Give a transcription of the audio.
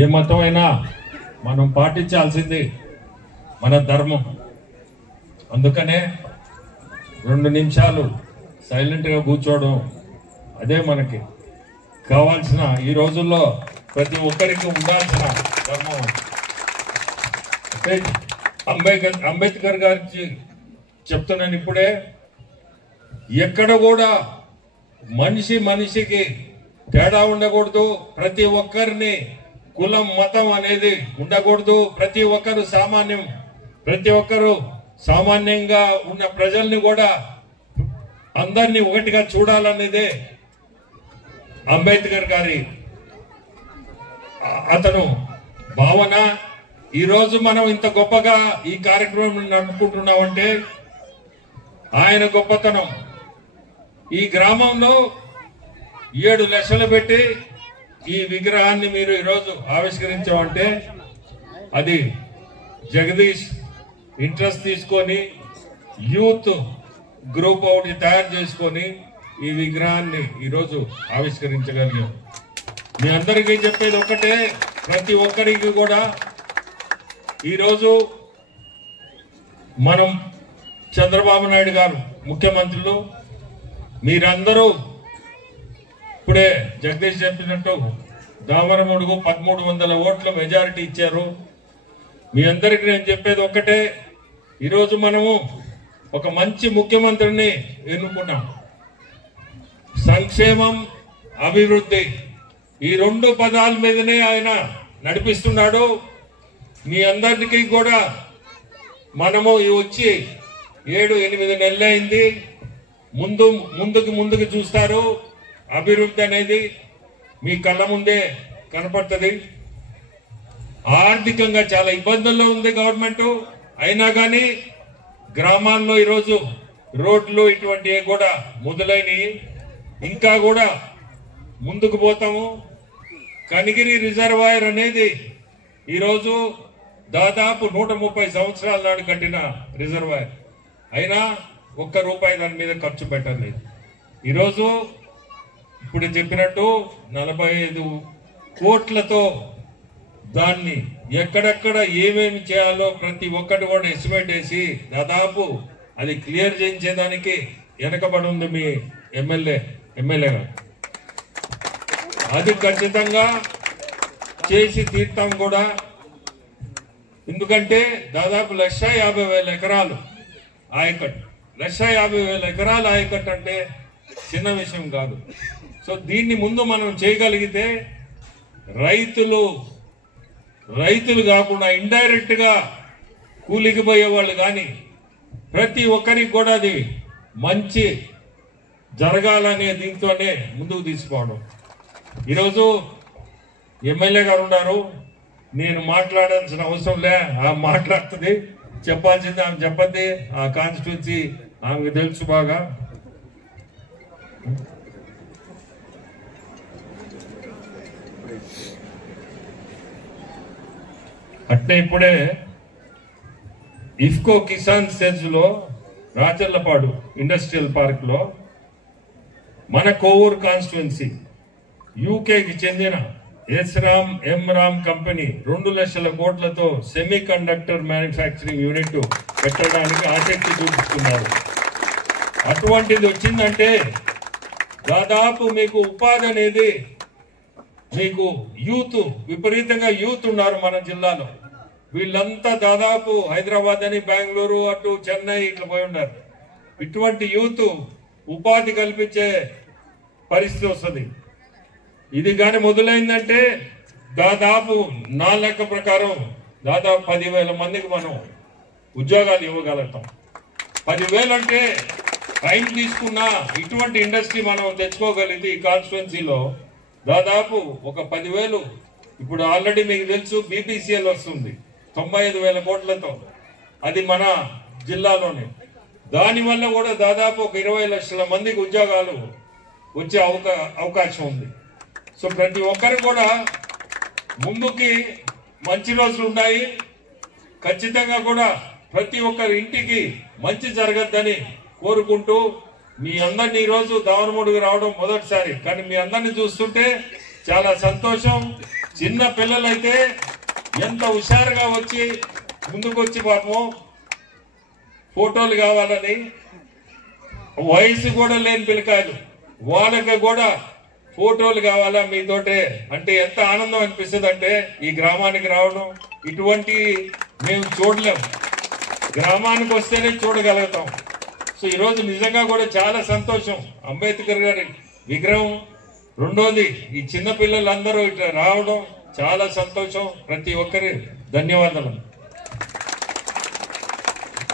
ఏ మతమైనా మనం పాటించాల్సింది మన ధర్మం. అందుకనే 2 నిమిషాలు సైలెంట్గా కూర్చోవడం అదే మనకి కావాల్సిన, ఈ రోజుల్లో ప్రతి ఒక్కరికి ఉండాల్సిన ధర్మం. అంబేద్కర్ గారికి చెప్తున్నాను ఇప్పుడే, ఎక్కడ కూడా మనిషికి తేడా ఉండకూడదు, ప్రతి ఒక్కరిని కులం మతం అనేది ఉండకూడదు, ప్రతి ఒక్కరు సామాన్యంగా ఉన్న ప్రజల్ని కూడా అందరినీ ఒకటిగా చూడాలనేదే అంబేద్కర్ గారి అతను భావన. ఈరోజు మనం ఇంత గొప్పగా ఈ కార్యక్రమం నడుపుకుంటున్నామంటే ఆయన గొప్పతనం. ఈ గ్రామంలో 7 లక్షలు పెట్టి ఈ విగ్రహాన్ని మీరు ఈరోజు ఆవిష్కరించామంటే అది జగదీష్ ఇంట్రెస్ట్ తీసుకొని యూత్ గ్రూప్ ఒకటి తయారు చేసుకొని ఈ విగ్రహాన్ని ఈరోజు ఆవిష్కరించగలిగాం. మీ అందరికీ చెప్పేది ఒక్కటే, ప్రతి ఒక్కరికి కూడా ఈరోజు మనం చంద్రబాబు నాయుడు గారు ముఖ్యమంత్రులు, మీరందరూ ఇప్పుడే జగదీష్ చెప్పినట్టు దామరముడుగు 1300 ఓట్ల మెజారిటీ ఇచ్చారు. మీ అందరికి నేను చెప్పేది ఒక్కటే, ఈరోజు మనము ఒక మంచి ముఖ్యమంత్రిని ఎన్నుకున్నాం. సంక్షేమం, అభివృద్ధి, ఈ 2 పదాల మీదనే ఆయన నడిపిస్తున్నాడు. మీ అందరికీ కూడా మనము వచ్చి 7-8 నెలలు అయింది. ముందుకు చూస్తారు. అభివృద్ధి అనేది మీ కళ్ళ ముందే కనపడుతుంది. ఆర్థికంగా చాలా ఇబ్బందుల్లో ఉంది గవర్నమెంట్, అయినా కానీ గ్రామాల్లో ఈరోజు రోడ్లు ఇటువంటివి కూడా మొదలైనవి. ఇంకా కూడా ముందుకు పోతాము. కనిగిరి రిజర్వాయర్ అనేది ఈరోజు దాదాపు 130 సంవత్సరాల నాడు కట్టిన రిజర్వాయర్, అయినా ₹1 దాని మీద ఖర్చు పెట్టలేదు. ఈరోజు ఇప్పుడు చెప్పినట్టు 45 కోట్లతో దాన్ని ఎక్కడెక్కడ ఏమేమి చేయాలో ప్రతి ఒక్కటి కూడా ఎస్టిమేట్ వేసి దాదాపు అది క్లియర్ చేయించేదానికి వెనకబడి ఉంది మీ ఎమ్మెల్యే గారు. అది ఖచ్చితంగా చేసి తీర్థం కూడా. ఎందుకంటే దాదాపు 1,50,000 ఎకరాలు ఆయకట్టు, 1,50,000 ఎకరాలు ఆయకట్టు అంటే చిన్న విషయం కాదు. సో దీన్ని ముందు మనం చేయగలిగితే రైతులు కాకుండా ఇండైరెక్ట్ గా కూలికి పోయే వాళ్ళు కానీ ప్రతి ఒక్కరికి కూడా అది మంచి జరగాలనే దీంతోనే ముందుకు తీసుకోవడం. ఈరోజు ఎమ్మెల్యే గారు ఉన్నారు, నేను మాట్లాడాల్సిన అవసరం లే, ఆమె మాట్లాడుతుంది. చెప్పాల్సింది ఆమె చెప్పద్ది, ఆ కాన్స్టిట్యూన్సీ ఆమెకు తెలుసు బాగా. అట్నే ఇప్పుడే ఇఫ్కో కిసాన్ సెజ్ లో రాచర్లపాడు ఇండస్ట్రియల్ పార్క్ లో మన కోవూర్ కాన్స్టిట్యున్సీ యూకేకి చెందిన ఎం రామ్ కంపెనీ 2 లక్షల కోట్లతో సెమీ కండక్టర్ మ్యానుఫ్యాక్చరింగ్ యూనిట్ పెట్టడానికి ఆసక్తి చూపిస్తున్నారు. అటువంటిది వచ్చిందంటే దాదాపు మీకు ఉపాధి అనేది, మీకు విపరీతంగా యూత్ ఉన్నారు మన జిల్లాలో. వీళ్ళంతా దాదాపు హైదరాబాద్ అని, బెంగళూరు, అటు చెన్నై ఇట్లా పోయి ఉన్నారు. ఇటువంటి యూత్ ఉపాధి కల్పించే పరిస్థితి వస్తుంది. ఇది కానీ మొదలైందంటే దాదాపు నా లెక్క ప్రకారం దాదాపు 10,000 మందికి మనం ఉద్యోగాలు ఇవ్వగలుగుతాం. 10,000 అంటే టైం తీసుకున్నా ఇటువంటి ఇండస్ట్రీ మనం తెచ్చుకోగలిగితే ఈ కాన్స్టిట్యున్సీలో దాదాపు ఒక 10,000. ఇప్పుడు ఆల్రెడీ మీకు తెలుసు BPCL వస్తుంది 95,000 కోట్లతో, అది మన జిల్లాలోనే. దానివల్ల కూడా దాదాపు ఒక 20 లక్షల మందికి ఉద్యోగాలు వచ్చే అవకాశం ఉంది. సో ప్రతి ఒక్కరు కూడా ముందుకి మంచి రోజులు ఉన్నాయి. ఖచ్చితంగా కూడా ప్రతి ఒక్కరి ఇంటికి మంచి జరగద్దని కోరుకుంటూ మీ అందరిని ఈరోజు దావనమూడికి రావడం మొదటిసారి, కానీ మీ అందరిని చూస్తుంటే చాలా సంతోషం. చిన్న పిల్లలైతే ఎంత హుషారుగా వచ్చి ముందుకొచ్చి పాపం ఫోటోలు కావాలని, వయసు కూడా లేని పిల్లకాయలు వాళ్ళకి కూడా ఫోటోలు కావాలా మీతోటే అంటే ఎంత ఆనందం అనిపిస్తుంది అంటే ఈ గ్రామానికి రావడం ఇటువంటి మేము చూడలేము, గ్రామానికి వస్తేనే చూడగలుగుతాం. సో ఈరోజు నిజంగా కూడా చాలా సంతోషం. అంబేద్కర్ గారి విగ్రహం, రెండోది ఈ చిన్న పిల్లలందరూ ఇట్లా రావడం చాలా సంతోషం. ప్రతి ఒక్కరి ధన్యవాదాలు.